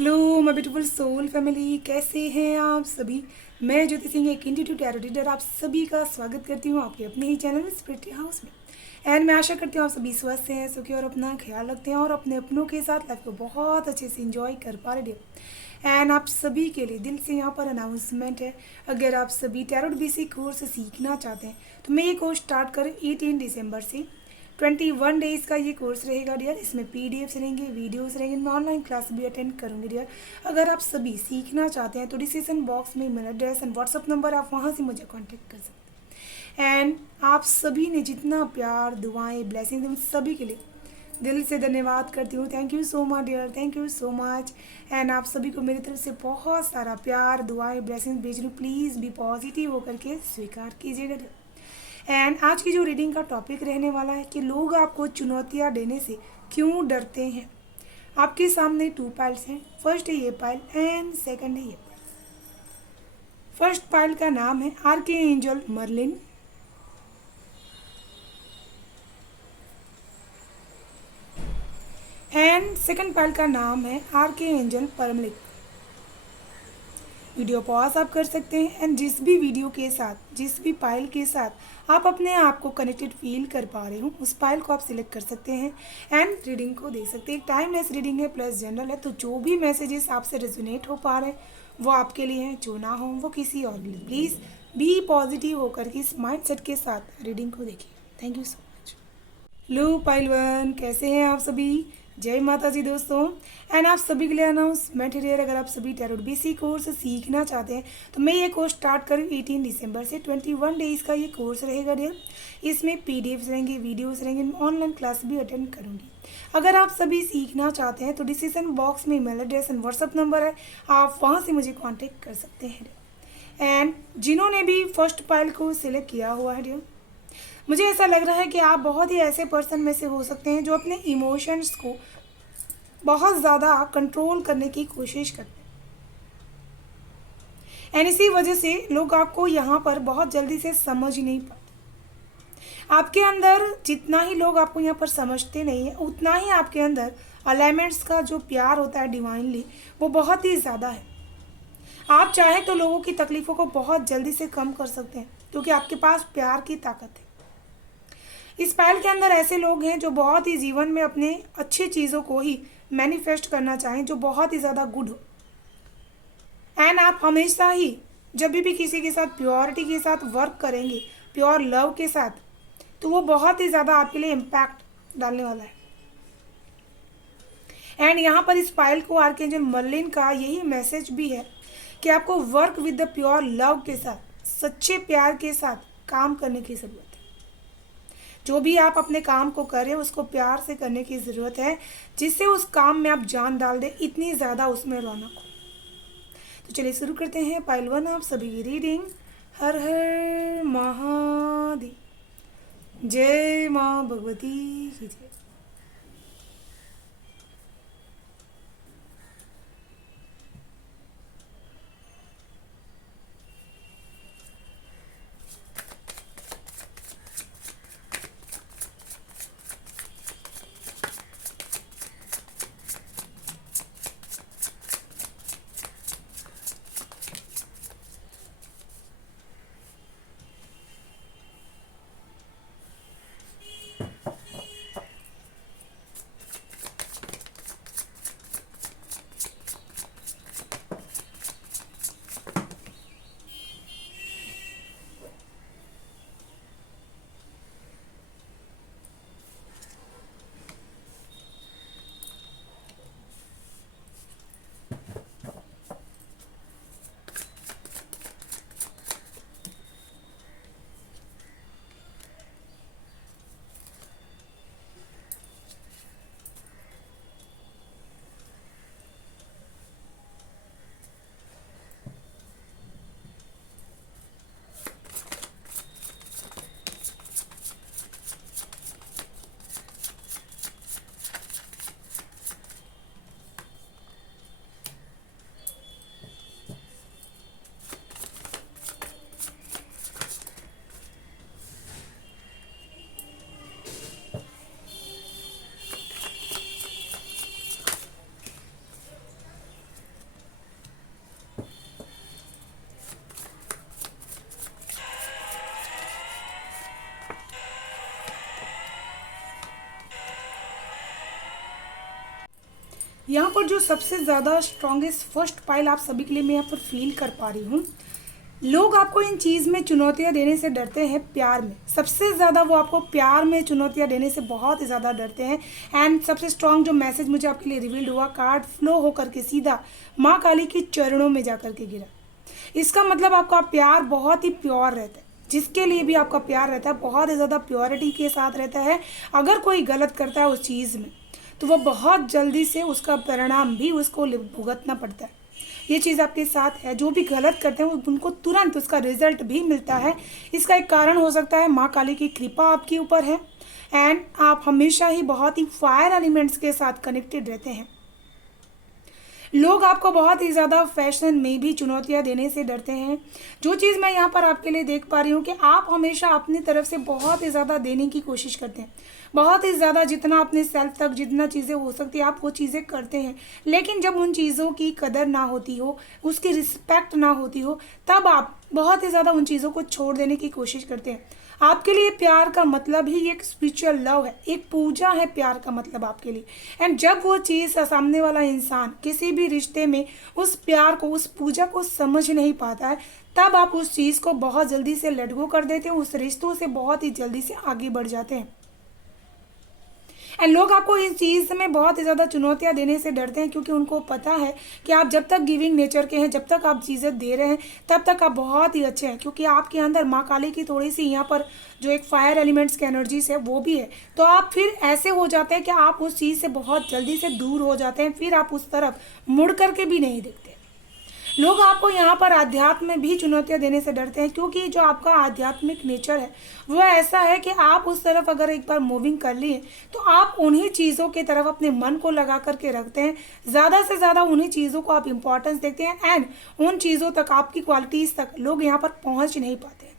Hello my beautiful soul family, कैसे हैं आप सभी। मैं ज्योति सिंह, एक इंट्यूटिव टैरो रीडर, आप सभी का स्वागत करती हूँ आपके अपने ही चैनल स्पिरिट हाउस में। एंड मैं आशा करती हूँ आप सभी स्वस्थ हैं, सुखी और अपना ख्याल रखते हैं और अपने अपनों के साथ लाइफ को बहुत अच्छे से इंजॉय कर पा रहे हैं। एंड आप सभी के लिए दिल से यहाँ पर अनाउंसमेंट है, अगर आप सभी टैरोट बीसी कोर्स सीखना चाहते हैं तो मैं ये कोर्स स्टार्ट कर 18 दिसंबर से 21 डेज़ का ये कोर्स रहेगा डियर। इसमें पीडीएफ्स रहेंगे, वीडियोस रहेंगे, मैं ऑनलाइन क्लास भी अटेंड करूँगी डियर। अगर आप सभी सीखना चाहते हैं तो डिस्क्रिप्शन बॉक्स में email address and WhatsApp number, आप वहाँ से मुझे कांटेक्ट कर सकते हैं। एंड आप सभी ने जितना प्यार, दुआएं, ब्लेसिंग, उन सभी के लिए दिल से धन्यवाद करती हूँ। Thank you so much dear, thank you so much. And आप सभी को मेरी तरफ से बहुत सारा प्यार, दुआएं, ब्लेसिंग भेज रही हूँ। प्लीज़ बी पॉजिटिव होकर के स्वीकार कीजिएगा डियर। एंड आज की जो रीडिंग का टॉपिक रहने वाला है कि लोग आपको चुनौतियाँ देने से क्यों डरते हैं। आपके सामने 2 पाइल्स हैं, फर्स्ट है ये पाइल एंड सेकंड है ये पाइल। फर्स्ट पाइल का नाम है आर्के एंजल मर्लिन एंड सेकंड पाइल का नाम है आर्के एंजल परमलिक। वीडियो पॉज आप कर सकते हैं एंड जिस भी वीडियो के साथ, जिस भी पाइल के साथ आप अपने आप को कनेक्टेड फील कर पा रहे हो, उस पाइल को आप सिलेक्ट कर सकते हैं एंड रीडिंग को दे सकते हैं। टाइमलेस रीडिंग है प्लस जनरल है, तो जो भी मैसेजेस आपसे रेजोनेट हो पा रहे हैं वो आपके लिए हैं, जो ना हो वो किसी और के लिए। प्लीज़ बी पॉजिटिव होकर के इस माइंड सेट के साथ रीडिंग को देखिए। Thank you so much. Low pile one, कैसे हैं आप सभी। जय माता जी दोस्तों। एंड आप सभी के लिए अनाउंसमेंट है, अगर आप सभी टैरोट बीसी कोर्स सीखना चाहते हैं तो मैं ये कोर्स स्टार्ट करूँ 18 दिसंबर से 21 डेज़ का ये कोर्स रहेगा डियर। इसमें पीडीएफ्स रहेंगे, वीडियोस रहेंगे, मैं ऑनलाइन क्लास भी अटेंड करूँगी। अगर आप सभी सीखना चाहते हैं तो डिस्क्रिप्शन बॉक्स में email address and WhatsApp number है, आप वहाँ से मुझे कॉन्टेक्ट कर सकते हैं। एंड जिन्होंने भी फर्स्ट पाइल को सिलेक्ट किया हुआ है डियर, मुझे ऐसा लग रहा है कि आप बहुत ही ऐसे पर्सन में से हो सकते हैं जो अपने इमोशंस को बहुत ज़्यादा कंट्रोल करने की कोशिश करते हैं एंड इसी वजह से लोग आपको यहाँ पर बहुत जल्दी से समझ ही नहीं पाते। आपके अंदर जितना ही लोग आपको यहाँ पर समझते नहीं है, उतना ही आपके अंदर अलाइनमेंट्स का जो प्यार होता है डिवाइनली, वो बहुत ही ज़्यादा है। आप चाहे तो लोगों की तकलीफ़ों को बहुत जल्दी से कम कर सकते हैं क्योंकि आपके पास प्यार की ताकत है। इस पाइल के अंदर ऐसे लोग हैं जो बहुत ही जीवन में अपने अच्छी चीज़ों को ही मैनिफेस्ट करना चाहें, जो बहुत ही ज़्यादा गुड हो। एंड आप हमेशा ही जब भी किसी के साथ प्योरिटी के साथ वर्क करेंगे, प्योर लव के साथ, तो वो बहुत ही ज़्यादा आपके लिए इम्पैक्ट डालने वाला है। एंड यहाँ पर इस पाइल को आर्कएंजल मर्लिन का यही मैसेज भी है कि आपको work with the pure love के साथ, सच्चे प्यार के साथ काम करने की ज़रूरत है। जो भी आप अपने काम को करें उसको प्यार से करने की ज़रूरत है, जिससे उस काम में आप जान डाल दें, इतनी ज़्यादा उसमें रौनक हो। तो चलिए शुरू करते हैं पाइल वन आप सभी की रीडिंग। हर हर महादेव, जय माँ भगवती की जय। यहाँ पर जो सबसे ज़्यादा स्ट्रॉन्गेस्ट फर्स्ट पाइल आप सभी के लिए मैं यहाँ पर फील कर पा रही हूँ, लोग आपको इन चीज़ में चुनौतियाँ देने से डरते हैं। प्यार में सबसे ज़्यादा वो आपको प्यार में चुनौतियाँ देने से बहुत ही ज़्यादा डरते हैं। एंड सबसे स्ट्रॉन्ग जो मैसेज मुझे आपके लिए रिवील्ड हुआ, कार्ड फ्लो होकर के सीधा माँ काली के चरणों में जा कर के गिरा। इसका मतलब आपका प्यार बहुत ही प्योर रहता है, जिसके लिए भी आपका प्यार रहता है बहुत ही ज़्यादा प्योरिटी के साथ रहता है। अगर कोई गलत करता है उस चीज़ में तो वो बहुत जल्दी से उसका परिणाम भी उसको भुगतना पड़ता है। ये चीज़ आपके साथ है, जो भी गलत करते हैं उनको तुरंत उसका रिजल्ट भी मिलता है। इसका एक कारण हो सकता है माँ काली की कृपा आपके ऊपर है एंड आप हमेशा ही बहुत ही फायर एलिमेंट्स के साथ कनेक्टेड रहते हैं। लोग आपको बहुत ही ज़्यादा फैशन में भी चुनौतियां देने से डरते हैं। जो चीज़ मैं यहाँ पर आपके लिए देख पा रही हूँ कि आप हमेशा अपनी तरफ से बहुत ही ज़्यादा देने की कोशिश करते हैं, बहुत ही ज़्यादा, जितना अपने सेल्फ तक जितना चीज़ें हो सकती है आप वो चीज़ें करते हैं। लेकिन जब उन चीज़ों की कदर ना होती हो, उसकी रिस्पेक्ट ना होती हो, तब आप बहुत ही ज़्यादा उन चीज़ों को छोड़ देने की कोशिश करते हैं। आपके लिए प्यार का मतलब ही एक स्पिरिचुअल लव है, एक पूजा है प्यार का मतलब आपके लिए। एंड जब वो चीज़ सामने वाला इंसान किसी भी रिश्ते में उस प्यार को, उस पूजा को समझ नहीं पाता है, तब आप उस चीज़ को बहुत जल्दी से लेट गो कर देते हैं, उस रिश्तों से बहुत ही जल्दी से आगे बढ़ जाते हैं। एंड लोग आपको इस चीज़ में बहुत ही ज़्यादा चुनौतियाँ देने से डरते हैं, क्योंकि उनको पता है कि आप जब तक गिविंग नेचर के हैं, जब तक आप चीज़ें दे रहे हैं, तब तक आप बहुत ही अच्छे हैं, क्योंकि आपके अंदर माँ काली की थोड़ी सी यहाँ पर जो एक फायर एलिमेंट्स की एनर्जीज है वो भी है। तो आप फिर ऐसे हो जाते हैं कि आप उस चीज़ से बहुत जल्दी से दूर हो जाते हैं, फिर आप उस तरफ मुड़ करके भी नहीं देखते। लोग आपको यहाँ पर आध्यात्म में भी चुनौतियाँ देने से डरते हैं, क्योंकि जो आपका आध्यात्मिक नेचर है वो ऐसा है कि आप उस तरफ अगर एक बार मूविंग कर लिए तो आप उन्हीं चीज़ों की तरफ अपने मन को लगा करके रखते हैं, ज़्यादा से ज़्यादा उन्हीं चीज़ों को आप इम्पोर्टेंस देते हैं एंड उन चीज़ों तक, आपकी क्वालिटीज़ तक लोग यहाँ पर पहुँच नहीं पाते हैं।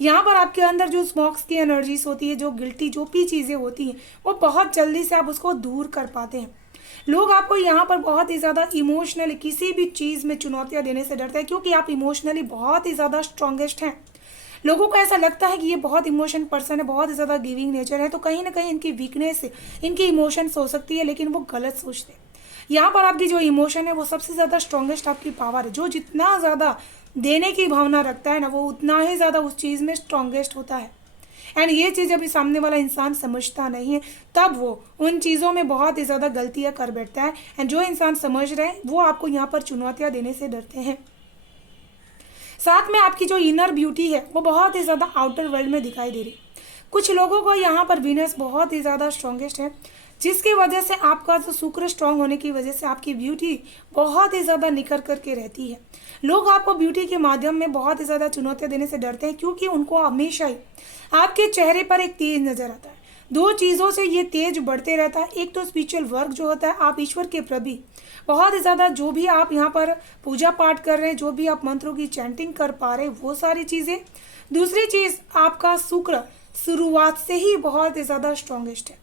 यहाँ पर आपके अंदर जो स्मॉक्स की एनर्जीज होती है, जो गिल्टी जो भी चीज़ें होती हैं, वो बहुत जल्दी से आप उसको दूर कर पाते हैं। लोग आपको यहाँ पर बहुत ही ज़्यादा इमोशनली किसी भी चीज़ में चुनौतियाँ देने से डरते हैं, क्योंकि आप इमोशनली बहुत ही ज़्यादा स्ट्रॉन्गेस्ट हैं। लोगों को ऐसा लगता है कि ये बहुत इमोशन पर्सन है, बहुत ही ज़्यादा गिविंग नेचर है, तो कहीं ना कहीं इनकी वीकनेस है, इनकी इमोशंस हो सकती है, लेकिन वो गलत सोचते हैं। यहाँ पर आपकी जो इमोशन है वो सबसे ज़्यादा स्ट्रॉन्गेस्ट आपकी पावर है। जो जितना ज़्यादा देने की भावना रखता है ना, वो उतना ही ज़्यादा उस चीज़ में स्ट्रॉन्गेस्ट होता है। एंड ये चीज़ अभी सामने वाला इंसान समझता नहीं है, तब वो उन चीज़ों में बहुत ही ज़्यादा गलतियाँ कर बैठता है। एंड जो इंसान समझ रहे हैं वो आपको यहाँ पर चुनौतियाँ देने से डरते हैं। साथ में आपकी जो इनर ब्यूटी है वो बहुत ही ज़्यादा आउटर वर्ल्ड में दिखाई दे रही। कुछ लोगों को यहाँ पर वीनस बहुत ही ज़्यादा स्ट्रॉन्गेस्ट है, जिसकी वजह से आपका जो शुक्र स्ट्रांग होने की वजह से आपकी ब्यूटी बहुत ही ज़्यादा निखर करके रहती है। लोग आपको ब्यूटी के माध्यम में बहुत ही ज़्यादा चुनौतियाँ देने से डरते हैं, क्योंकि उनको हमेशा ही आपके चेहरे पर एक तेज नज़र आता है। दो चीज़ों से ये तेज बढ़ते रहता है। एक तो स्पिरिचुअल वर्क जो होता है, आप ईश्वर के प्रति बहुत ही ज़्यादा, जो भी आप यहाँ पर पूजा पाठ कर रहे हैं, जो भी आप मंत्रों की चैंटिंग कर पा रहे हैं, वो सारी चीज़ें। दूसरी चीज़, आपका शुक्र शुरुआत से ही बहुत ही ज़्यादा स्ट्रॉन्गेस्ट है।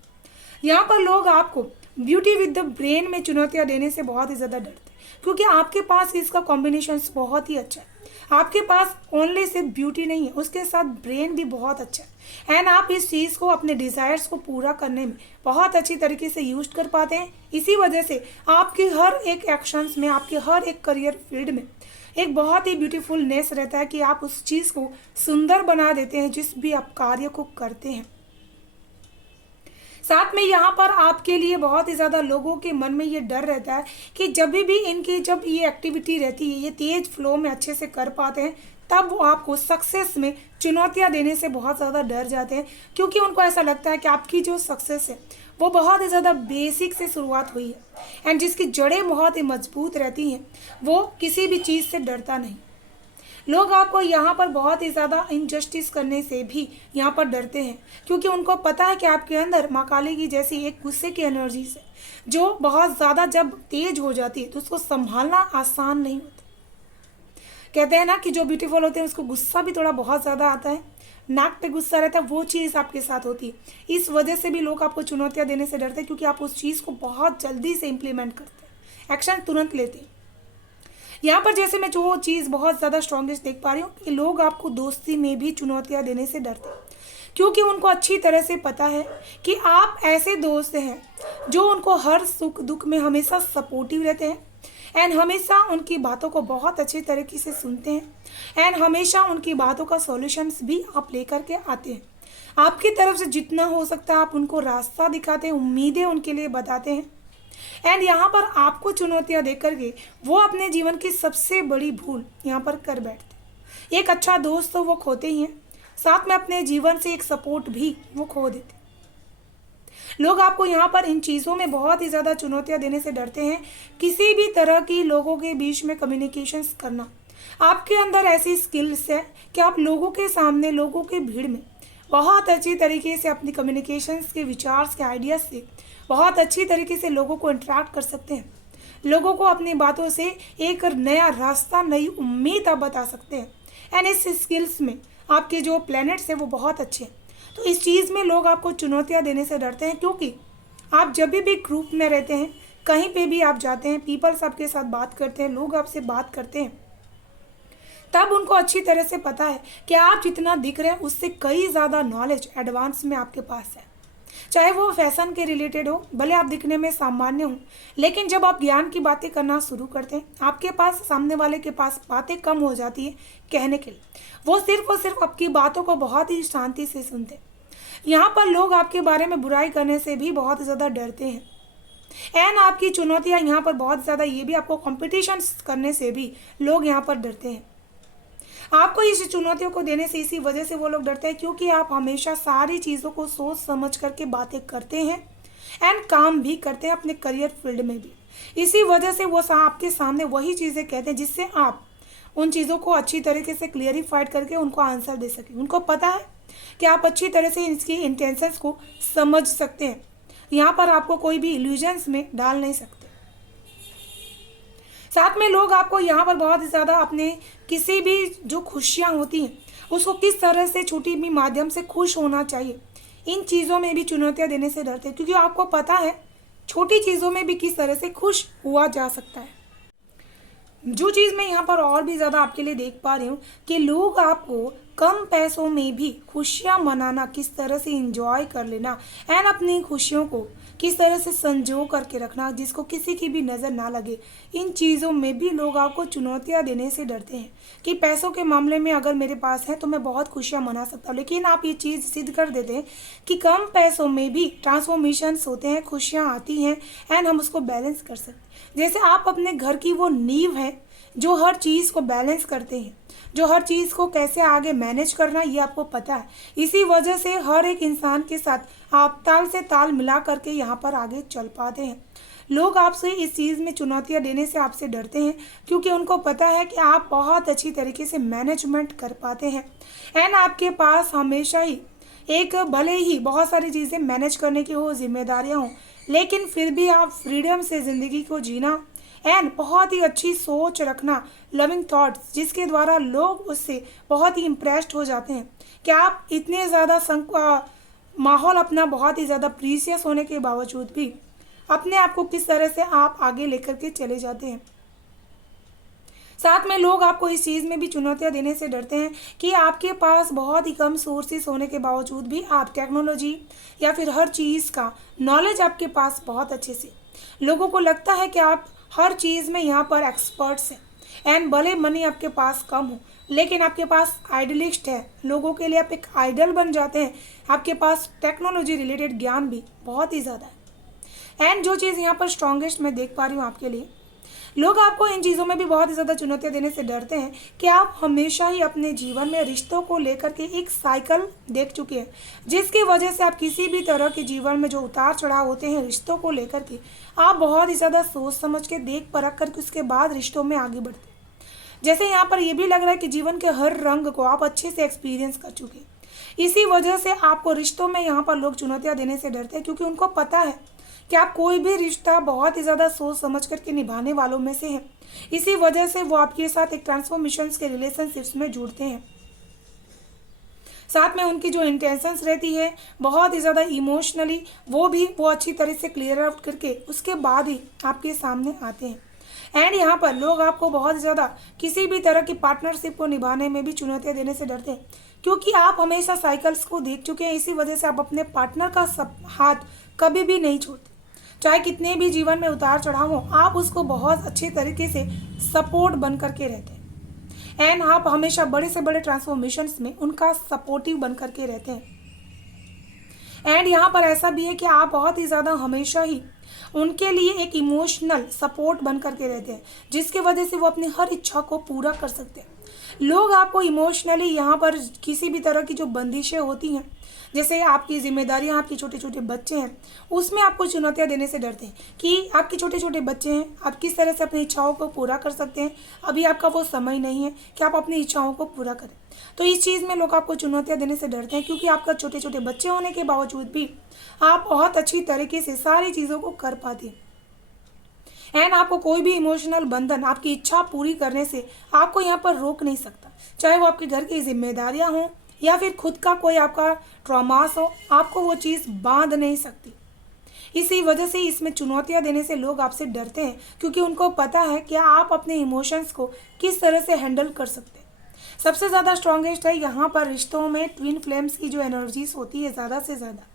यहाँ पर लोग आपको ब्यूटी विद द ब्रेन में चुनौतियाँ देने से बहुत ही ज़्यादा डरते हैं, क्योंकि आपके पास इसका कॉम्बिनेशन बहुत ही अच्छा है। आपके पास ओनली सिर्फ ब्यूटी नहीं है, उसके साथ ब्रेन भी बहुत अच्छा है। एंड आप इस चीज़ को, अपने डिज़ायर्स को पूरा करने में बहुत अच्छी तरीके से यूज कर पाते हैं। इसी वजह से आपकी हर एक एक्शंस में, आपके हर एक करियर फील्ड में एक बहुत ही ब्यूटीफुलनेस रहता है कि आप उस चीज़ को सुंदर बना देते हैं जिस भी आप कार्य को करते हैं। साथ में यहाँ पर आपके लिए बहुत ही ज़्यादा लोगों के मन में ये डर रहता है कि जब भी इनकी जब ये एक्टिविटी रहती है, ये तेज फ्लो में अच्छे से कर पाते हैं, तब वो आपको सक्सेस में चुनौतियाँ देने से बहुत ज़्यादा डर जाते हैं, क्योंकि उनको ऐसा लगता है कि आपकी जो सक्सेस है वो बहुत ही ज़्यादा बेसिक से शुरुआत हुई है एंड जिसकी जड़ें बहुत ही मजबूत रहती हैं, वो किसी भी चीज़ से डरता नहीं। लोग आपको यहाँ पर बहुत ही ज़्यादा इनजस्टिस करने से भी यहाँ पर डरते हैं, क्योंकि उनको पता है कि आपके अंदर माँ काली की जैसी एक गुस्से की एनर्जी है, जो बहुत ज़्यादा जब तेज हो जाती है तो उसको संभालना आसान नहीं होता। कहते हैं ना कि जो ब्यूटीफुल होते हैं उसको गुस्सा भी थोड़ा बहुत ज़्यादा आता है, नाक पे गुस्सा रहता है, वो चीज़ आपके साथ होती है। इस वजह से भी लोग आपको चुनौतियाँ देने से डरते हैं, क्योंकि आप उस चीज़ को बहुत जल्दी से इम्प्लीमेंट करते हैं, एक्शन तुरंत लेते हैं। यहाँ पर जैसे मैं जो चीज़ बहुत ज़्यादा स्ट्रॉन्गेस्ट देख पा रही हूँ कि लोग आपको दोस्ती में भी चुनौतियाँ देने से डरते हैं, क्योंकि उनको अच्छी तरह से पता है कि आप ऐसे दोस्त हैं जो उनको हर सुख दुख में हमेशा सपोर्टिव रहते हैं एंड हमेशा उनकी बातों को बहुत अच्छी तरीके से सुनते हैं एंड हमेशा उनकी बातों का सॉल्यूशंस भी आप लेकर के आते हैं। आपकी तरफ से जितना हो सकता है आप उनको रास्ता दिखाते हैं, उम्मीदें उनके लिए बताते हैं एंड यहाँ पर आपको चुनौतियाँ दे करके वो अपने जीवन की सबसे बड़ी भूल यहाँ पर कर बैठते हैं। एक अच्छा दोस्त तो वो खोते ही हैं, साथ में अपने जीवन से एक सपोर्ट भी वो खो देते हैं। लोग आपको यहाँ पर इन चीज़ों में बहुत ही ज़्यादा चुनौतियाँ देने से डरते हैं। किसी भी तरह की लोगों के बीच में कम्युनिकेशंस करना, आपके अंदर ऐसी स्किल्स है कि आप लोगों के सामने, लोगों के भीड़ में बहुत अच्छी तरीके से अपनी कम्युनिकेशंस के विचार के आइडियाज़ से बहुत अच्छी तरीके से लोगों को इंटरेक्ट कर सकते हैं। लोगों को अपनी बातों से एक नया रास्ता, नई उम्मीद आप बता सकते हैं एंड इस स्किल्स में आपके जो प्लैनेट्स हैं वो बहुत अच्छे हैं। तो इस चीज़ में लोग आपको चुनौतियाँ देने से डरते हैं, क्योंकि आप जब भी ग्रुप में रहते हैं, कहीं पे भी आप जाते हैं, पीपल्स आपके साथ बात करते हैं, लोग आपसे बात करते हैं, तब उनको अच्छी तरह से पता है कि आप जितना दिख रहे हैं उससे कई ज़्यादा नॉलेज एडवांस में आपके पास है। चाहे वो फैशन के रिलेटेड हो, भले आप दिखने में सामान्य हो, लेकिन जब आप ज्ञान की बातें करना शुरू करते हैं, आपके पास, सामने वाले के पास बातें कम हो जाती है कहने के लिए। वो सिर्फ और सिर्फ आपकी बातों को बहुत ही शांति से सुनते हैं। यहाँ पर लोग आपके बारे में बुराई करने से भी बहुत ज़्यादा डरते हैं एंड आपकी चुनौतियाँ यहाँ पर बहुत ज़्यादा, ये भी आपको कॉम्पिटिशन करने से भी लोग यहाँ पर डरते हैं। आपको इस चुनौतियों को देने से इसी वजह से वो लोग डरते हैं, क्योंकि आप हमेशा सारी चीज़ों को सोच समझ करके बातें करते हैं एंड काम भी करते हैं अपने करियर फील्ड में भी। इसी वजह से वो आपके सामने वही चीज़ें कहते हैं जिससे आप उन चीज़ों को अच्छी तरीके से क्लियरिफाइड करके उनको आंसर दे सकें। उनको पता है कि आप अच्छी तरह से इसकी इंटेंशंस को समझ सकते हैं। यहाँ पर आपको कोई भी इल्यूजन्स में डाल नहीं सकते। साथ में लोग आपको यहाँ पर बहुत ज़्यादा अपने किसी भी जो खुशियाँ होती हैं उसको किस तरह से छोटी भी माध्यम से खुश होना चाहिए, इन चीज़ों में भी चुनौतियाँ देने से डरते हैं, क्योंकि आपको पता है छोटी चीज़ों में भी किस तरह से खुश हुआ जा सकता है। जो चीज़ मैं यहाँ पर और भी ज़्यादा आपके लिए देख पा रही हूँ कि लोग आपको कम पैसों में भी खुशियाँ मनाना, किस तरह से इंजॉय कर लेना एंड अपनी खुशियों को किस तरह से संजो करके रखना जिसको किसी की भी नज़र ना लगे, इन चीज़ों में भी लोग आपको चुनौतियाँ देने से डरते हैं कि पैसों के मामले में अगर मेरे पास है तो मैं बहुत खुशियाँ मना सकता हूँ। लेकिन आप ये चीज़ सिद्ध कर देते हैं कि कम पैसों में भी ट्रांसफॉर्मेशंस होते हैं, खुशियाँ आती हैं एंड हम उसको बैलेंस कर सकते हैं। जैसे आप अपने घर की वो नींव है जो हर चीज़ को बैलेंस करते हैं, जो हर चीज़ को कैसे आगे मैनेज करना ये आपको पता है। इसी वजह से हर एक इंसान के साथ आप ताल से ताल मिला करके यहाँ पर आगे चल पाते हैं। लोग आपसे इस चीज़ में चुनौतियाँ देने से आपसे डरते हैं, क्योंकि उनको पता है कि आप बहुत अच्छी तरीके से मैनेजमेंट कर पाते हैं एंड आपके पास हमेशा ही एक, भले ही बहुत सारी चीज़ें मैनेज करने की हो, जिम्मेदारियाँ हों, लेकिन फिर भी आप फ्रीडम से ज़िंदगी को जीना एंड बहुत ही अच्छी सोच रखना, लविंग थॉट्स, जिसके द्वारा लोग उससे बहुत ही इम्प्रेस्ड हो जाते हैं कि आप इतने ज़्यादा माहौल अपना बहुत ही ज़्यादा प्रीसियस होने के बावजूद भी अपने आप को किस तरह से आप आगे लेकर के चले जाते हैं। साथ में लोग आपको इस चीज़ में भी चुनौतियाँ देने से डरते हैं कि आपके पास बहुत ही कम सोर्सेस होने के बावजूद भी आप टेक्नोलॉजी या फिर हर चीज़ का नॉलेज आपके पास बहुत अच्छे से, लोगों को लगता है कि आप हर चीज़ में यहाँ पर एक्सपर्ट्स हैं एंड भले मनी आपके पास कम हो, लेकिन आपके पास आइडलिस्ट है, लोगों के लिए आप एक आइडल बन जाते हैं। आपके पास टेक्नोलॉजी रिलेटेड ज्ञान भी बहुत ही ज़्यादा है एंड जो चीज़ यहाँ पर स्ट्रॉन्गेस्ट मैं देख पा रही हूँ आपके लिए, लोग आपको इन चीज़ों में भी बहुत ही ज़्यादा चुनौतियाँ देने से डरते हैं कि आप हमेशा ही अपने जीवन में रिश्तों को लेकर के एक साइकिल देख चुके हैं, जिसकी वजह से आप किसी भी तरह के जीवन में जो उतार चढ़ाव होते हैं रिश्तों को लेकर के, आप बहुत ही ज़्यादा सोच समझ के, देख परख करके उसके बाद रिश्तों में आगे बढ़ते हैं। जैसे यहाँ पर ये भी लग रहा है कि जीवन के हर रंग को आप अच्छे से एक्सपीरियंस कर चुके हैं। इसी वजह से आपको रिश्तों में यहाँ पर लोग चुनौतियाँ देने से डरते हैं, क्योंकि उनको पता है कि आप कोई भी रिश्ता बहुत ही ज़्यादा सोच समझ करके निभाने वालों में से हैं। इसी वजह से वो आपके साथ एक ट्रांसफॉर्मेशंस के रिलेशनशिप्स में जुड़ते हैं। साथ में उनकी जो इंटेंशंस रहती है बहुत ही ज़्यादा इमोशनली, वो अच्छी तरह से क्लियर आउट करके उसके बाद ही आपके सामने आते हैं। एंड यहाँ पर लोग आपको बहुत ज़्यादा किसी भी तरह की पार्टनरशिप को निभाने में भी चुनौतियाँ देने से डरते हैं, क्योंकि आप हमेशा साइकिल्स को देख चुके हैं। इसी वजह से आप अपने पार्टनर का सब हाथ कभी भी नहीं छोड़ते। चाहे कितने भी जीवन में उतार चढ़ाव हो, आप उसको बहुत अच्छे तरीके से सपोर्ट बन करके रहते हैं। एंड आप हमेशा बड़े से बड़े ट्रांसफॉर्मेशंस में उनका सपोर्टिव बन करके रहते हैं। एंड यहाँ पर ऐसा भी है कि आप बहुत ही ज़्यादा हमेशा ही उनके लिए एक इमोशनल सपोर्ट बन करके रहते हैं, जिसके वजह से वो अपनी हर इच्छा को पूरा कर सकते हैं। लोग आपको इमोशनली यहाँ पर किसी भी तरह की जो बंदिशें होती हैं, जैसे आपकी जिम्मेदारियां, आपके छोटे छोटे बच्चे हैं, उसमें आपको चुनौतियां देने से डरते हैं कि आपके छोटे छोटे बच्चे हैं, आप किस तरह से अपनी इच्छाओं को पूरा कर सकते हैं। अभी आपका वो समय नहीं है कि आप अपनी इच्छाओं को पूरा करें। तो इस चीज़ में लोग आपको चुनौतियां देने से डरते हैं, क्योंकि आपका छोटे छोटे बच्चे होने के बावजूद भी आप बहुत अच्छी तरीके से सारी चीज़ों को कर पाते हैं। एंड आपको कोई भी इमोशनल बंधन आपकी इच्छा पूरी करने से आपको यहाँ पर रोक नहीं सकता। चाहे वो आपके घर की जिम्मेदारियां हों या फिर खुद का कोई आपका ट्रॉमास हो, आपको वो चीज़ बांध नहीं सकती। इसी वजह से इसमें चुनौतियां देने से लोग आपसे डरते हैं, क्योंकि उनको पता है कि आप अपने इमोशंस को किस तरह से हैंडल कर सकते हैं। सबसे ज़्यादा स्ट्रॉन्गेस्ट है यहाँ पर रिश्तों में ट्विन फ्लेम्स की जो एनर्जीज होती है, ज़्यादा से ज़्यादा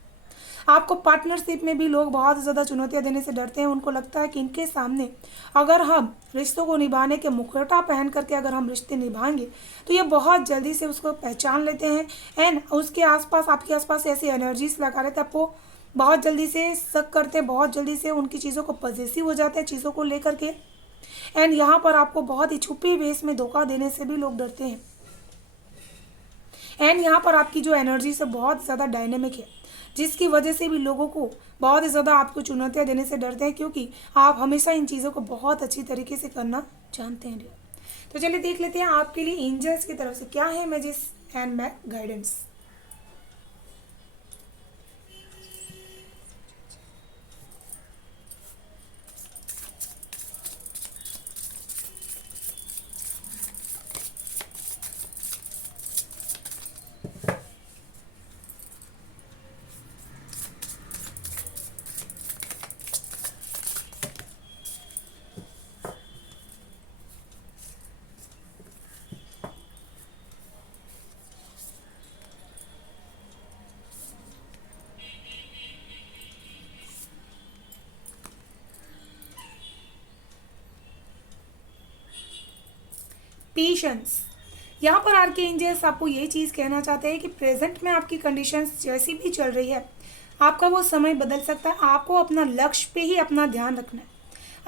आपको पार्टनरशिप में भी लोग बहुत ज़्यादा चुनौतियां देने से डरते हैं। उनको लगता है कि इनके सामने अगर हम रिश्तों को निभाने के मुखौटा पहन करके अगर हम रिश्ते निभाएंगे तो ये बहुत जल्दी से उसको पहचान लेते हैं। एंड उसके आसपास, आपके आसपास ऐसी एनर्जीज लगा रहते हैं, आपको बहुत जल्दी से शक करते हैं, बहुत जल्दी से उनकी चीज़ों को पॉजिटिव हो जाते हैं चीज़ों को लेकर के। एंड यहाँ पर आपको बहुत ही छुपी वेश में धोखा देने से भी लोग डरते हैं। एंड यहाँ पर आपकी जो एनर्जी से बहुत ज़्यादा डायनेमिक है, जिसकी वजह से भी लोगों को बहुत ही ज़्यादा आपको चुनौतियाँ देने से डरते हैं, क्योंकि आप हमेशा इन चीज़ों को बहुत अच्छी तरीके से करना जानते हैं। तो चलिए देख लेते हैं आपके लिए एंजल्स की तरफ से क्या है मैसेज एंड गाइडेंस। पेशेंस। यहाँ पर आर्कएंजल्स आपको ये चीज़ कहना चाहते हैं कि प्रेजेंट में आपकी कंडीशंस जैसी भी चल रही है, आपका वो समय बदल सकता है। आपको अपना लक्ष्य पे ही अपना ध्यान रखना है।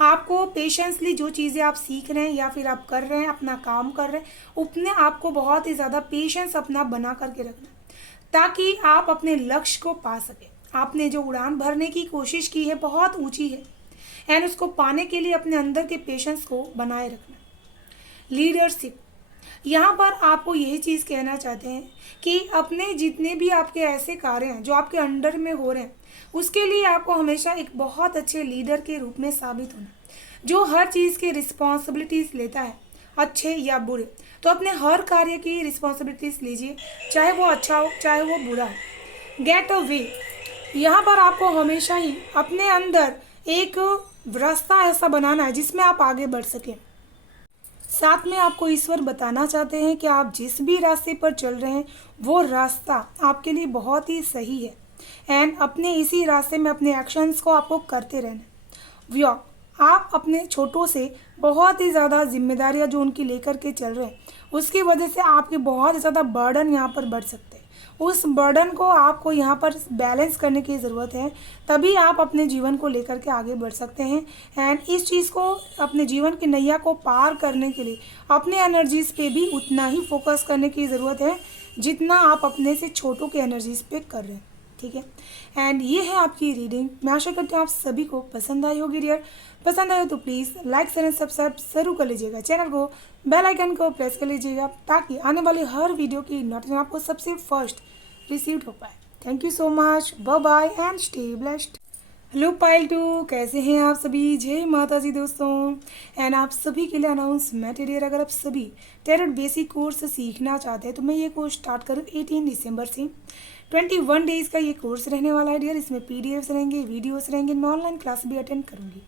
आपको पेशेंसली जो चीज़ें आप सीख रहे हैं या फिर आप कर रहे हैं, अपना काम कर रहे हैं, अपने आप को बहुत ही ज़्यादा पेशेंस अपना बना करके रखना है, ताकि आप अपने लक्ष्य को पा सकें। आपने जो उड़ान भरने की कोशिश की है बहुत ऊंची है, एंड उसको पाने के लिए अपने अंदर के पेशेंस को बनाए रखना। लीडरशिप। यहाँ पर आपको यही चीज़ कहना चाहते हैं कि अपने जितने भी आपके ऐसे कार्य हैं जो आपके अंडर में हो रहे हैं, उसके लिए आपको हमेशा एक बहुत अच्छे लीडर के रूप में साबित होना, जो हर चीज़ की रिस्पॉन्सिबिलिटीज़ लेता है, अच्छे या बुरे। तो अपने हर कार्य की रिस्पॉन्सिबिलिटीज़ लीजिए, चाहे वो अच्छा हो चाहे वो बुरा हो। गेट अ वे। यहाँ पर आपको हमेशा ही अपने अंदर एक रास्ता ऐसा बनाना है जिसमें आप आगे बढ़ सकें। साथ में आपको ईश्वर बताना चाहते हैं कि आप जिस भी रास्ते पर चल रहे हैं वो रास्ता आपके लिए बहुत ही सही है, एंड अपने इसी रास्ते में अपने एक्शंस को आपको करते रहना। व्योग। आप अपने छोटों से बहुत ही ज़्यादा जिम्मेदारियां जो उनकी लेकर के चल रहे हैं, उसकी वजह से आपके बहुत ज़्यादा बर्डन यहाँ पर बढ़ सकते हैं। उस बर्डन को आपको यहाँ पर बैलेंस करने की ज़रूरत है, तभी आप अपने जीवन को लेकर के आगे बढ़ सकते हैं। एंड इस चीज़ को, अपने जीवन की नैया को पार करने के लिए अपने एनर्जीज़ पे भी उतना ही फोकस करने की ज़रूरत है जितना आप अपने से छोटों के एनर्जीज़ पे कर रहे हैं। ठीक है, एंड ये है आपकी रीडिंग। मैं आशा करती हूँ आप सभी को पसंद आई होगी डियर। पसंद आए तो please like share and subscribe जरूर कर लीजिएगा, चैनल को बेल आइकन को प्रेस कर लीजिएगा, ताकि आने वाली हर वीडियो की नोटिफिकेशन आपको सबसे फर्स्ट रिसीव हो पाए। Thank you so much, bye bye and stay blessed. Hello पाइल 2, कैसे हैं आप सभी? जय माता जी दोस्तों। एंड आप सभी के लिए अनाउंसमेंट है डियर, अगर आप सभी टैरोट बेसिक कोर्स सीखना चाहते हैं तो मैं ये कोर्स स्टार्ट करूँ 18 दिसंबर से। 21 डेज़ का ये कोर्स रहने वाला है डियर। इसमें पीडीएफ्स रहेंगे, वीडियोस रहेंगे, मैं ऑनलाइन क्लास भी अटेंड करूँगी।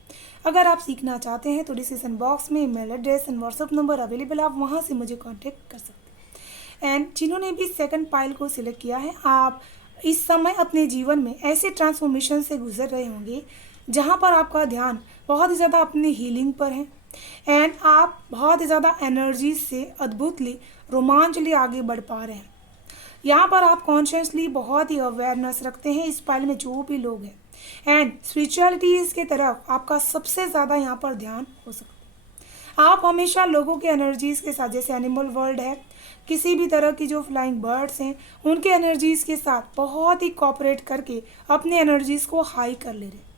अगर आप सीखना चाहते हैं तो डिस्क्रिप्शन बॉक्स में email address and WhatsApp number available है, आप वहाँ से मुझे कॉन्टेक्ट कर सकते हैं। एंड जिन्होंने भी सेकंड पाइल को सिलेक्ट किया है, आप इस समय अपने जीवन में ऐसे ट्रांसफॉर्मेशन से गुजर रहे होंगे जहाँ पर आपका ध्यान बहुत ही ज़्यादा अपने हीलिंग पर है एंड आप बहुत ही ज़्यादा एनर्जी से अद्भुतली रोमांचली आगे बढ़ पा रहे हैं। यहाँ पर आप कॉन्शियसली बहुत ही अवेयरनेस रखते हैं इस पाइल में जो भी लोग हैं, एंड स्पिरिचुअलिटीज़ की तरफ आपका सबसे ज़्यादा यहाँ पर ध्यान हो सकता है। आप हमेशा लोगों के एनर्जीज़ के साथ, जैसे एनिमल वर्ल्ड है, किसी भी तरह की जो फ्लाइंग बर्ड्स हैं, उनके एनर्जीज़ के साथ बहुत ही कोऑपरेट करके अपने एनर्जीज़ को हाई कर ले रहे हैं।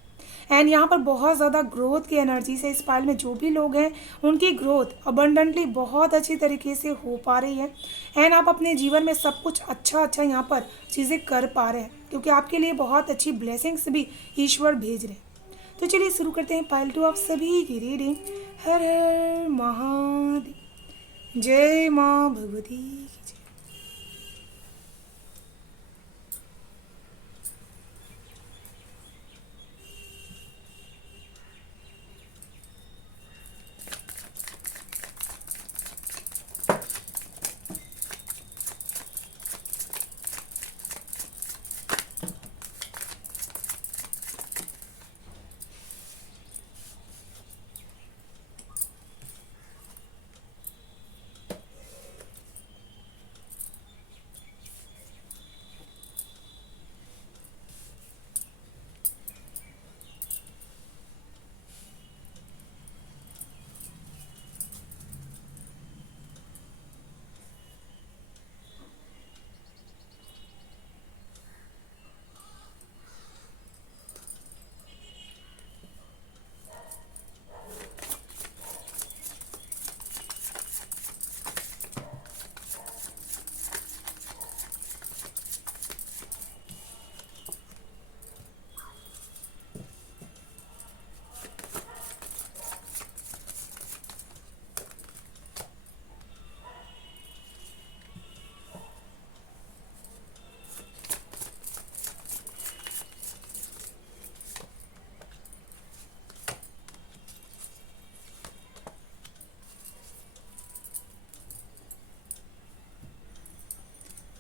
एंड यहाँ पर बहुत ज़्यादा ग्रोथ की एनर्जी से इस पाइल में जो भी लोग हैं उनकी ग्रोथ अबंडेंटली बहुत अच्छी तरीके से हो पा रही है एंड आप अपने जीवन में सब कुछ अच्छा यहाँ पर चीज़ें कर पा रहे हैं, क्योंकि आपके लिए बहुत अच्छी ब्लेसिंग्स भी ईश्वर भेज रहे हैं। तो चलिए शुरू करते हैं पाइल 2 आप सभी की रीडिंग। हर हर महादेव, जय माँ भगवती की जय।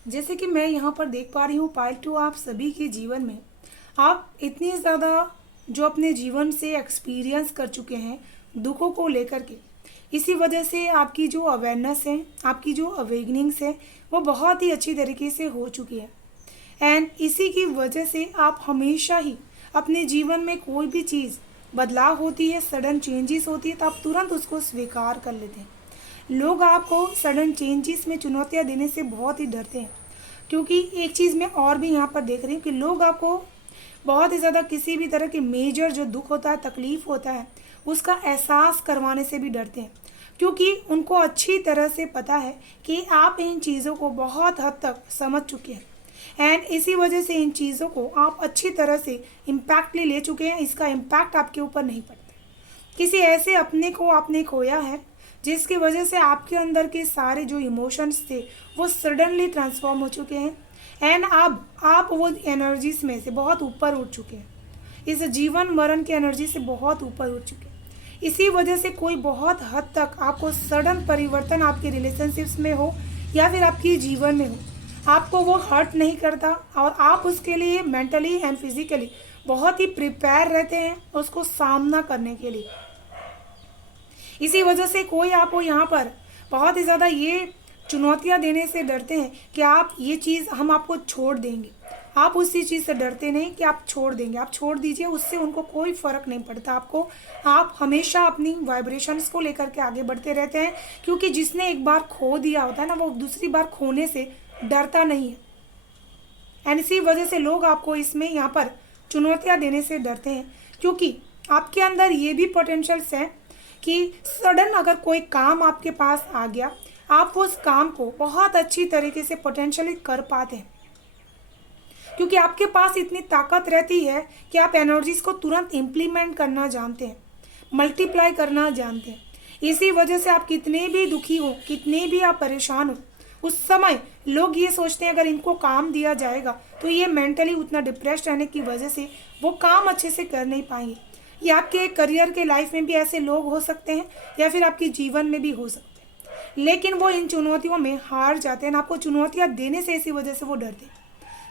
जैसे कि मैं यहाँ पर देख पा रही हूँ पाइल 2 आप सभी के जीवन में आप इतनी ज़्यादा जो अपने जीवन से एक्सपीरियंस कर चुके हैं दुखों को लेकर के, इसी वजह से आपकी जो अवेयरनेस है, आपकी जो अवेगनिंग्स है, वो बहुत ही अच्छी तरीके से हो चुकी है एंड इसी की वजह से आप हमेशा ही अपने जीवन में कोई भी चीज़ बदलाव होती है, सडन चेंजेस होती है, तो आप तुरंत उसको स्वीकार कर लेते हैं। लोग आपको सडन चेंजेस में चुनौतियां देने से बहुत ही डरते हैं, क्योंकि एक चीज़ मैं और भी यहाँ पर देख रही हूँ कि लोग आपको बहुत ही ज़्यादा किसी भी तरह के मेजर जो दुख होता है, तकलीफ़ होता है, उसका एहसास करवाने से भी डरते हैं, क्योंकि उनको अच्छी तरह से पता है कि आप इन चीज़ों को बहुत हद तक समझ चुके हैं एंड इसी वजह से इन चीज़ों को आप अच्छी तरह से इम्पैक्टली ले चुके हैं। इसका इम्पैक्ट आपके ऊपर नहीं पड़ता। किसी ऐसे अपने को आपने खोया है जिसकी वजह से आपके अंदर के सारे जो इमोशंस थे वो सडनली ट्रांसफॉर्म हो चुके हैं एंड अब आप वो एनर्जीज में से बहुत ऊपर उठ चुके हैं, इस जीवन मरण की एनर्जी से बहुत ऊपर उठ चुके हैं। इसी वजह से कोई बहुत हद तक आपको सडन परिवर्तन आपके रिलेशनशिप्स में हो या फिर आपके जीवन में हो, आपको वो हर्ट नहीं करता और आप उसके लिए मेंटली एंड फिजिकली बहुत ही प्रिपेयर रहते हैं उसको सामना करने के लिए। इसी वजह से कोई आपको यहाँ पर बहुत ही ज़्यादा ये चुनौतियाँ देने से डरते हैं कि आप ये चीज़ हम आपको छोड़ देंगे। आप उसी चीज़ से डरते नहीं कि आप छोड़ देंगे, आप छोड़ दीजिए, उससे उनको कोई फ़र्क नहीं पड़ता आपको। आप हमेशा अपनी वाइब्रेशंस को लेकर के आगे बढ़ते रहते हैं, क्योंकि जिसने एक बार खो दिया होता है ना, वो दूसरी बार खोने से डरता नहीं है एंड इसी वजह से लोग आपको इसमें यहाँ पर चुनौतियाँ देने से डरते हैं, क्योंकि आपके अंदर ये भी पोटेंशियल्स हैं कि सडन अगर कोई काम आपके पास आ गया, आप उस काम को बहुत अच्छी तरीके से पोटेंशियली कर पाते हैं, क्योंकि आपके पास इतनी ताकत रहती है कि आप एनर्जीज को तुरंत इम्प्लीमेंट करना जानते हैं, मल्टीप्लाई करना जानते हैं। इसी वजह से आप कितने भी दुखी हो, कितने भी आप परेशान हो, उस समय लोग ये सोचते हैं अगर इनको काम दिया जाएगा तो ये मेंटली उतना डिप्रेस्ड रहने की वजह से वो काम अच्छे से कर नहीं पाएंगे। ये आपके करियर के लाइफ में भी ऐसे लोग हो सकते हैं या फिर आपके जीवन में भी हो सकते हैं, लेकिन वो इन चुनौतियों में हार जाते हैं। आपको चुनौतियाँ देने से इसी वजह से वो डरते हैं,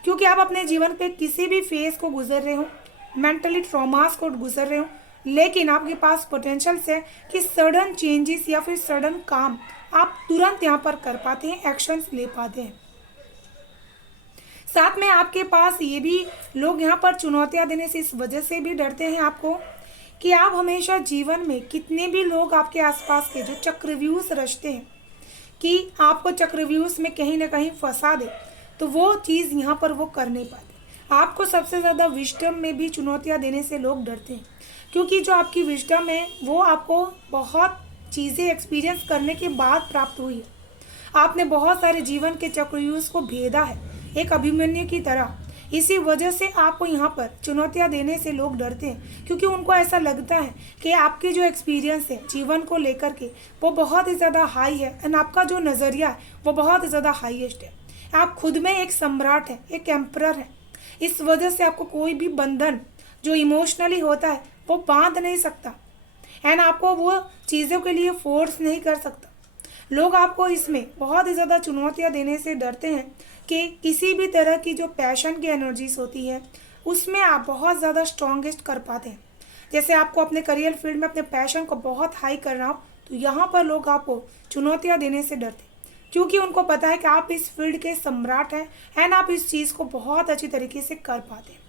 क्योंकि आप अपने जीवन पे किसी भी फेज को गुजर रहे हो, मेंटली ट्रॉमास को गुजर रहे हो, लेकिन आपके पास पोटेंशियल्स है कि सडन चेंजेस या फिर सडन काम आप तुरंत यहाँ पर कर पाते हैं, एक्शंस ले पाते हैं। साथ में आपके पास ये भी लोग यहाँ पर चुनौतियाँ देने से इस वजह से भी डरते हैं आपको कि आप हमेशा जीवन में कितने भी लोग आपके आसपास के जो चक्रव्यूह रचते हैं कि आपको चक्रव्यूह में कहीं ना कहीं फंसा दे, तो वो चीज़ यहाँ पर वो कर नहीं पाते। आपको सबसे ज़्यादा विजडम में भी चुनौतियाँ देने से लोग डरते हैं, क्योंकि जो आपकी विजडम है वो आपको बहुत चीज़ें एक्सपीरियंस करने के बाद प्राप्त हुई है। आपने बहुत सारे जीवन के चक्रव्यूह को भेदा है एक अभिमन्यु की तरह। इसी वजह से आपको यहाँ पर चुनौतियाँ देने से लोग डरते हैं, क्योंकि उनको ऐसा लगता है कि आपके जो एक्सपीरियंस है जीवन को लेकर के वो बहुत ही ज़्यादा हाई है एंड आपका जो नज़रिया है वो बहुत ही ज़्यादा हाईएस्ट है। आप खुद में एक सम्राट है, एक एम्परर है। इस वजह से आपको कोई भी बंधन जो इमोशनली होता है वो बांध नहीं सकता एंड आपको वो चीज़ों के लिए फोर्स नहीं कर सकता। लोग आपको इसमें बहुत ही ज़्यादा चुनौतियाँ देने से डरते हैं कि किसी भी तरह की जो पैशन की एनर्जीज होती है उसमें आप बहुत ज़्यादा स्ट्रॉन्गेस्ट कर पाते हैं। जैसे आपको अपने करियर फील्ड में अपने पैशन को बहुत हाई करना हो, तो यहाँ पर लोग आपको चुनौतियाँ देने से डरते हैं, क्योंकि उनको पता है कि आप इस फील्ड के सम्राट हैं एंड आप इस चीज़ को बहुत अच्छी तरीके से कर पाते हैं।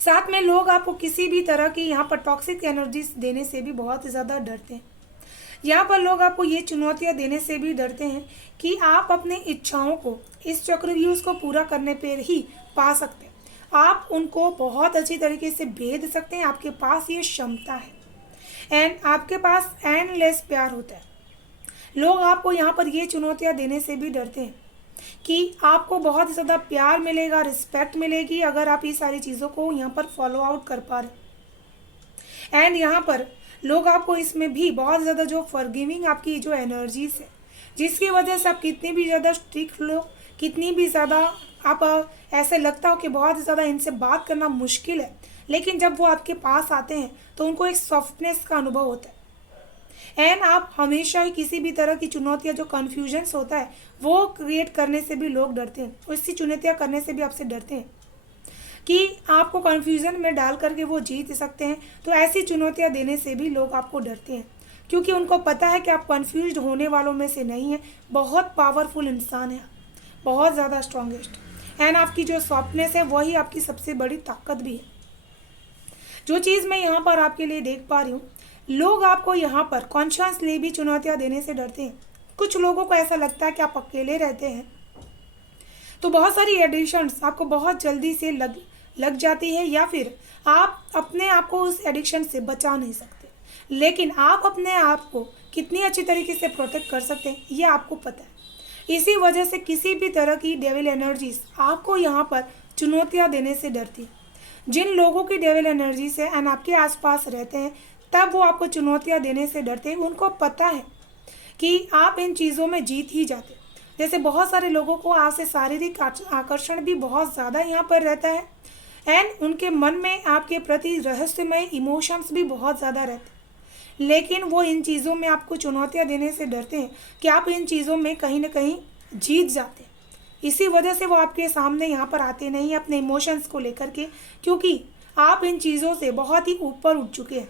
साथ में लोग आपको किसी भी तरह की यहाँ पर टॉक्सिक एनर्जीज देने से भी बहुत ज़्यादा डरते हैं। यहाँ पर लोग आपको ये चुनौतियाँ देने से भी डरते हैं कि आप अपने इच्छाओं को इस चक्रव्यूह को पूरा करने पर ही पा सकते हैं। आप उनको बहुत अच्छी तरीके से भेद सकते हैं, आपके पास ये क्षमता है एंड आपके पास एंडलेस प्यार होता है। लोग आपको यहाँ पर ये चुनौतियाँ देने से भी डरते हैं कि आपको बहुत ज़्यादा प्यार मिलेगा, रिस्पेक्ट मिलेगी अगर आप ये सारी चीज़ों को यहाँ पर फॉलो आउट कर पा रहे। एंड यहाँ पर लोग आपको इसमें भी बहुत ज़्यादा जो फॉरगिविंग आपकी जो एनर्जीज है, जिसकी वजह से आप कितनी भी ज़्यादा स्ट्रिक्ट लोग, कितनी भी ज़्यादा आप ऐसे लगता हो कि बहुत ज़्यादा इनसे बात करना मुश्किल है, लेकिन जब वो आपके पास आते हैं तो उनको एक सॉफ्टनेस का अनुभव होता है एंड आप हमेशा ही किसी भी तरह की चुनौतियाँ जो कन्फ्यूजन्स होता है वो क्रिएट करने से भी लोग डरते हैं, उसकी चुनौतियाँ करने से भी आपसे डरते हैं कि आपको कन्फ्यूज़न में डाल करके वो जीत सकते हैं। तो ऐसी चुनौतियाँ देने से भी लोग आपको डरते हैं, क्योंकि उनको पता है कि आप कन्फ्यूज्ड होने वालों में से नहीं हैं, बहुत पावरफुल इंसान है, बहुत ज़्यादा स्ट्रॉन्गेस्ट एंड आपकी जो सॉफ्टनेस है वही आपकी सबसे बड़ी ताकत भी है। जो चीज़ मैं यहाँ पर आपके लिए देख पा रही हूँ, लोग आपको यहाँ पर कॉन्शियसली भी चुनौतियाँ देने से डरते हैं। कुछ लोगों को ऐसा लगता है कि आप अकेले रहते हैं तो बहुत सारी एडिक्शंस आपको बहुत जल्दी से लग जाती है, या फिर आप अपने आप को उस एडिक्शन से बचा नहीं सकते, लेकिन आप अपने आप को कितनी अच्छी तरीके से प्रोटेक्ट कर सकते हैं ये आपको पता है। इसी वजह से किसी भी तरह की डेविल एनर्जीज आपको यहाँ पर चुनौतियाँ देने से डरती है। जिन लोगों की डेविल एनर्जीज है एंड आपके आसपास रहते हैं तब वो आपको चुनौतियाँ देने से डरते हैं। उनको पता है कि आप इन चीज़ों में जीत ही जाते हैं। जैसे बहुत सारे लोगों को आपसे शारीरिक आकर्षण भी बहुत ज़्यादा यहाँ पर रहता है एंड उनके मन में आपके प्रति रहस्यमय इमोशंस भी बहुत ज़्यादा रहते हैं, लेकिन वो इन चीज़ों में आपको चुनौतियाँ देने से डरते हैं कि आप इन चीज़ों में कहीं ना कहीं जीत जाते हैं। इसी वजह से वो आपके सामने यहाँ पर आते नहीं अपने इमोशंस को लेकर के, क्योंकि आप इन चीज़ों से बहुत ही ऊपर उठ चुके हैं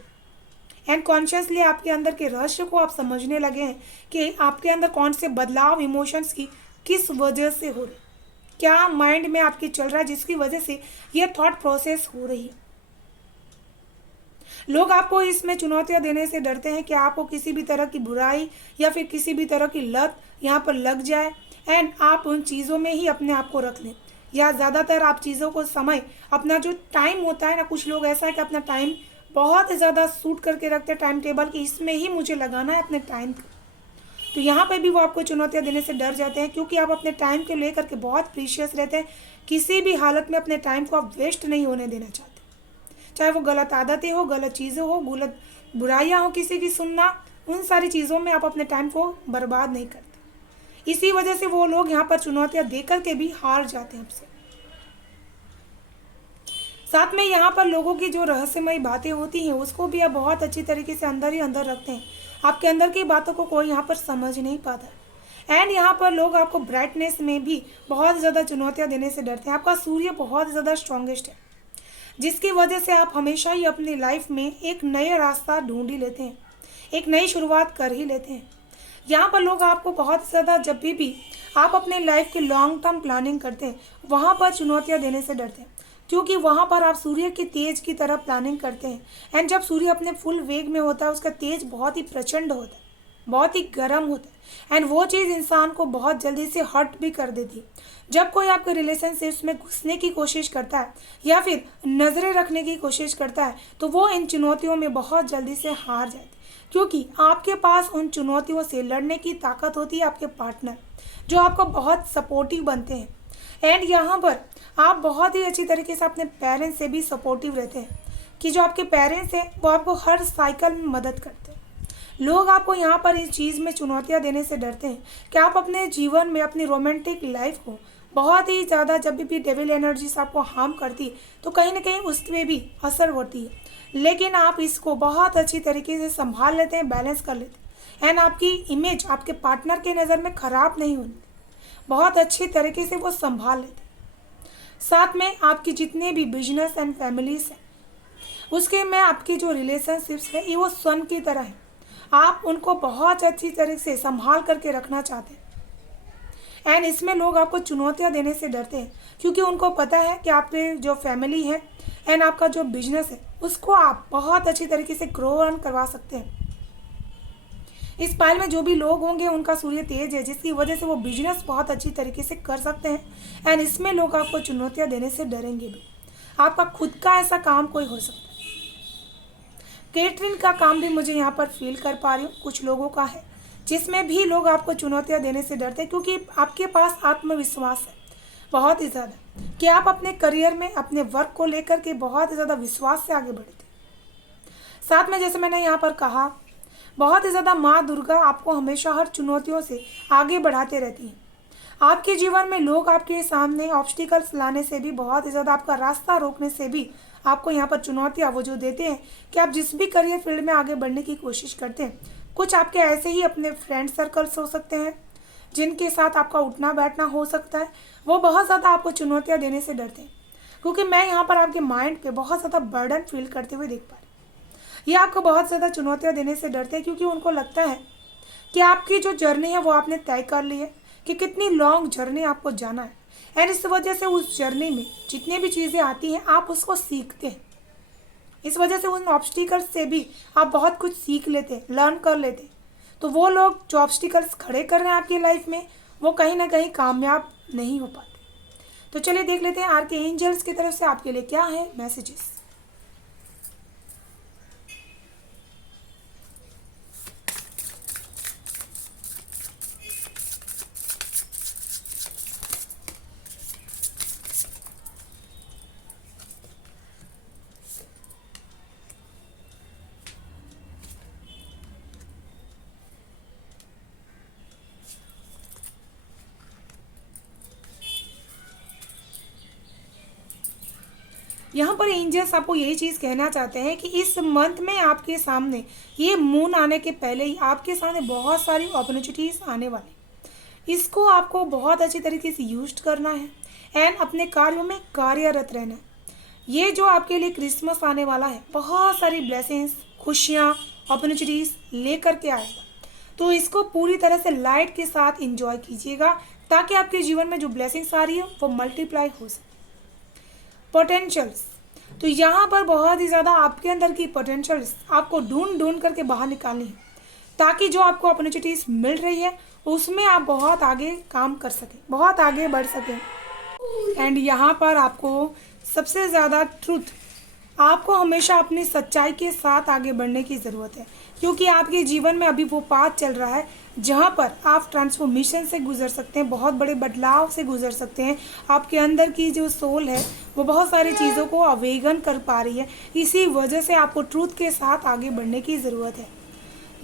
एंड कॉन्शियसली आपके अंदर के रहस्य को आप समझने लगे हैं कि आपके अंदर कौन से बदलाव इमोशंस की किस वजह से हो रहे, क्या माइंड में आपके चल रहा है जिसकी वजह से ये थॉट प्रोसेस हो रही है। लोग आपको इसमें चुनौतियां देने से डरते हैं कि आपको किसी भी तरह की बुराई या फिर किसी भी तरह की लत यहाँ पर लग जाए एंड आप उन चीज़ों में ही अपने आप को रख लें, या ज़्यादातर आप चीज़ों को समय अपना जो टाइम होता है ना, कुछ लोग ऐसा है कि अपना टाइम बहुत ज़्यादा सूट करके रखते हैं टाइम टेबल कि इसमें ही मुझे लगाना है अपने टाइम को। तो यहाँ पे भी वो आपको चुनौतियाँ देने से डर जाते हैं, क्योंकि आप अपने टाइम को लेकर के बहुत प्रीशियस रहते हैं। किसी भी हालत में अपने टाइम को आप वेस्ट नहीं होने देना चाहते, चाहे वो गलत आदतें हो, गलत चीज़ें हो, गलत बुराइयाँ हो, किसी की सुनना, उन सारी चीज़ों में आप अपने टाइम को बर्बाद नहीं करते। इसी वजह से वो लोग यहाँ पर चुनौतियाँ दे करके भी हार जाते हैं आपसे। साथ में यहाँ पर लोगों की जो रहस्यमयी बातें होती हैं उसको भी आप बहुत अच्छी तरीके से अंदर ही अंदर रखते हैं। आपके अंदर की बातों को कोई यहाँ पर समझ नहीं पाता। एंड यहाँ पर लोग आपको ब्राइटनेस में भी बहुत ज़्यादा चुनौतियाँ देने से डरते हैं। आपका सूर्य बहुत ज़्यादा स्ट्रॉन्गेस्ट है, जिसकी वजह से आप हमेशा ही अपनी लाइफ में एक नया रास्ता ढूंढ ही लेते हैं, एक नई शुरुआत कर ही लेते हैं। यहाँ पर लोग आपको बहुत ज़्यादा, जब भी आप अपने लाइफ की लॉन्ग टर्म प्लानिंग करते हैं वहाँ पर चुनौतियाँ देने से डरते हैं, क्योंकि वहाँ पर आप सूर्य की तेज की तरह प्लानिंग करते हैं। एंड जब सूर्य अपने फुल वेग में होता है उसका तेज बहुत ही प्रचंड होता है, बहुत ही गर्म होता है। एंड वो चीज़ इंसान को बहुत जल्दी से हर्ट भी कर देती है। जब कोई आपके रिलेशनशिप्स में घुसने की कोशिश करता है या फिर नज़रें रखने की कोशिश करता है तो वो इन चुनौतियों में बहुत जल्दी से हार जाते हैं, क्योंकि आपके पास उन चुनौतियों से लड़ने की ताकत होती है आपके पार्टनर, जो आपको बहुत सपोर्टिव बनते हैं। एंड यहाँ पर आप बहुत ही अच्छी तरीके से अपने पेरेंट्स से भी सपोर्टिव रहते हैं, कि जो आपके पेरेंट्स हैं वो आपको हर साइकिल में मदद करते हैं। लोग आपको यहाँ पर इस चीज़ में चुनौतियाँ देने से डरते हैं कि आप अपने जीवन में अपनी रोमांटिक लाइफ को बहुत ही ज़्यादा, जब भी डेविल एनर्जीज आपको हार्म करती तो कहीं ना कहीं उसमें भी असर होती है, लेकिन आप इसको बहुत अच्छी तरीके से संभाल लेते हैं, बैलेंस कर लेते हैं। एंड आपकी इमेज आपके पार्टनर के नज़र में ख़राब नहीं होती, बहुत अच्छी तरीके से वो संभाल लेते हैं। साथ में आपकी जितने भी बिजनेस एंड फैमिलीज हैं उसके में आपकी जो रिलेशनशिप्स है ये वो सन की तरह है, आप उनको बहुत अच्छी तरह से संभाल करके रखना चाहते हैं। एंड इसमें लोग आपको चुनौतियां देने से डरते हैं, क्योंकि उनको पता है कि आपके जो फैमिली है एंड आपका जो बिजनेस है उसको आप बहुत अच्छी तरीके से ग्रो ऑन करवा सकते हैं। इस पाइल में जो भी लोग होंगे उनका सूर्य तेज है, जिसकी वजह से वो बिजनेस बहुत अच्छी तरीके से कर सकते हैं। एंड इसमें लोग आपको चुनौतियां देने से डरेंगे भी। आपका खुद का ऐसा काम कोई हो सकता है। केटरिंग का काम भी मुझे यहाँ पर फील कर पा रही हूँ, कुछ लोगों का है, जिसमें भी लोग आपको चुनौतियाँ देने से डरते हैं, क्योंकि आपके पास आत्मविश्वास है बहुत ही ज़्यादा, कि आप अपने करियर में अपने वर्क को लेकर के बहुत ही ज़्यादा विश्वास से आगे बढ़ते हैं। साथ में जैसे मैंने यहाँ पर कहा, बहुत ही ज़्यादा माँ दुर्गा आपको हमेशा हर चुनौतियों से आगे बढ़ाते रहती हैं। आपके जीवन में लोग आपके सामने ऑब्स्टिकल्स लाने से भी, बहुत ही ज़्यादा आपका रास्ता रोकने से भी आपको यहाँ पर चुनौतियाँ वो जो देते हैं कि आप जिस भी करियर फील्ड में आगे बढ़ने की कोशिश करते हैं, कुछ आपके ऐसे ही अपने फ्रेंड सर्कल्स हो सकते हैं जिनके साथ आपका उठना बैठना हो सकता है, वो बहुत ज़्यादा आपको चुनौतियाँ देने से डरते हैं। क्योंकि मैं यहाँ पर आपके माइंड पे बहुत ज़्यादा बर्डन फील करते हुए देख पा रही हूँ। ये आपको बहुत ज़्यादा चुनौतियाँ देने से डरते हैं, क्योंकि उनको लगता है कि आपकी जो जर्नी है वो आपने तय कर ली है, कि कितनी लॉन्ग जर्नी आपको जाना है। एंड इस वजह से उस जर्नी में जितनी भी चीज़ें आती हैं आप उसको सीखते हैं। इस वजह से उन ऑब्स्टिकल्स से भी आप बहुत कुछ सीख लेते हैं, लर्न कर लेते हैं। तो वो लोग जो ऑब्स्टिकल्स खड़े कर रहे हैं आपकी लाइफ में, वो कहीं ना कहीं कामयाब नहीं हो पाते। तो चलिए देख लेते हैं आर्के एंजल्स की तरफ से आपके लिए क्या है मैसेजेस। यहाँ पर एंजल्स आपको यही चीज़ कहना चाहते हैं कि इस मंथ में आपके सामने, ये मून आने के पहले ही आपके सामने बहुत सारी अपॉर्चुनिटीज़ आने वाली। इसको आपको बहुत अच्छी तरीके से यूज करना है एंड अपने कार्यों में कार्यरत रहना है। ये जो आपके लिए क्रिसमस आने वाला है, बहुत सारी ब्लेसिंग्स, खुशियाँ, अपॉर्चुनिटीज़ लेकर के आएगा। तो इसको पूरी तरह से लाइट के साथ एंजॉय कीजिएगा, ताकि आपके जीवन में जो ब्लेसिंग्स आ रही है वो मल्टीप्लाई हो सके। पोटेंशियल्स, तो यहाँ पर बहुत ही ज़्यादा आपके अंदर की पोटेंशियल्स आपको ढूंढ ढूंढ करके बाहर निकालनी है, ताकि जो आपको अपॉर्चुनिटीज़ मिल रही है उसमें आप बहुत आगे काम कर सकें, बहुत आगे बढ़ सकें। एंड यहाँ पर आपको सबसे ज़्यादा ट्रूथ, आपको हमेशा अपनी सच्चाई के साथ आगे बढ़ने की ज़रूरत है, क्योंकि आपके जीवन में अभी वो पाथ चल रहा है जहाँ पर आप ट्रांसफॉर्मेशन से गुजर सकते हैं, बहुत बड़े बदलाव से गुजर सकते हैं। आपके अंदर की जो सोल है वो बहुत सारी चीज़ों को अवेगन कर पा रही है। इसी वजह से आपको ट्रूथ के साथ आगे बढ़ने की ज़रूरत है।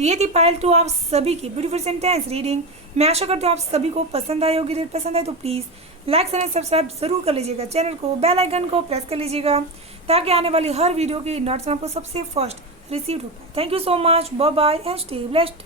ये थी पाइल 2 आप सभी की ब्यूटीफुल सेंटेंस रीडिंग। मैं आशा करती हूँ आप सभी को पसंद आई होगी। रेट पसंद आए तो प्लीज़ लाइक एंड सब्सक्राइब ज़रूर कर लीजिएगा, चैनल को बेल आइकन को प्रेस कर लीजिएगा ताकि आने वाली हर वीडियो की नोटिफिकेशन आपको सबसे फर्स्ट रिसीव हो पाए। Thank you so much, bye bye and stay blessed.